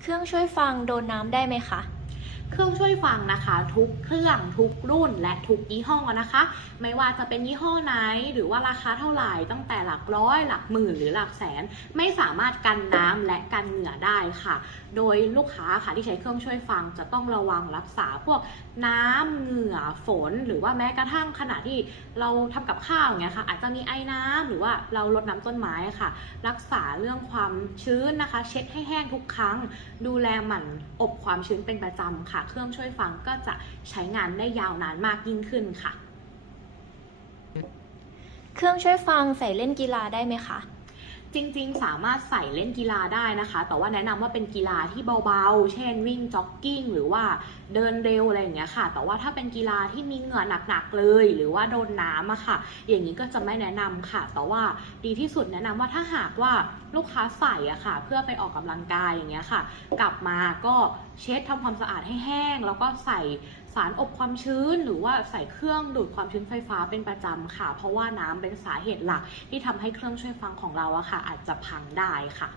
เครื่องช่วยฟังโดนน้ำได้ไหมคะ เครื่องช่วยฟังนะคะ ทุกเครื่องทุกรุ่นและทุกยี่ห้อนะคะ ไม่ว่าจะเป็นยี่ห้อไหน หรือว่าราคาเท่าไหร่ตั้งแต่หลักร้อยหลักหมื่นหรือหลักแสน ไม่สามารถกันน้ำและกันเหงื่อได้ค่ะ โดยลูกค้าค่ะที่ใช้เครื่องช่วยฟังจะต้องระวังรักษาพวกน้ำเหงื่อฝน หรือว่าแม้กระทั่งขณะที่เราทำกับข้าวอย่างเงี้ยค่ะ อาจจะมีไอ้น้ำหรือว่าเรารดน้ำต้นไม้ค่ะ รักษาเรื่องความชื้นนะคะ เช็ดให้แห้งทุกครั้ง ดูแลหมั่นอบความชื้นเป็นประจำค่ะเครื่องช่วยฟังก็จะใช้งานได้ยาวนานมากยิ่งขึ้นค่ะ เครื่องช่วยฟังใส่เล่นกีฬาได้ไหมคะ จริงๆ สามารถใส่เล่นกีฬาได้นะคะ แต่ว่าแนะนำว่าเป็นกีฬาที่เบาๆ เช่นวิ่งจ็อกกิ้งหรือว่าเดินเร็วอะไรอย่างเงี้ยค่ะ แต่ว่าถ้าเป็นกีฬาที่มีเหงื่อหนักๆเลย หรือว่าโดนน้ำอะค่ะ อย่างนี้ก็จะไม่แนะนำค่ะ แต่ว่าดีที่สุดแนะนำว่าถ้าหากว่าลูกค้าใส่อะค่ะ เพื่อไปออกกำลังกายอย่างเงี้ยค่ะ กลับมาก็เช็ดทำความสะอาดให้แห้ง แล้วก็ใส่สารอบความชื้น หรือว่าใส่เครื่องดูดความชื้นไฟฟ้าเป็นประจำค่ะ เพราะว่าน้ำเป็นสาเหตุหลักที่ทำให้เครื่องช่วยฟังของเราอะค่ะอาจจะพังได้ค่ะ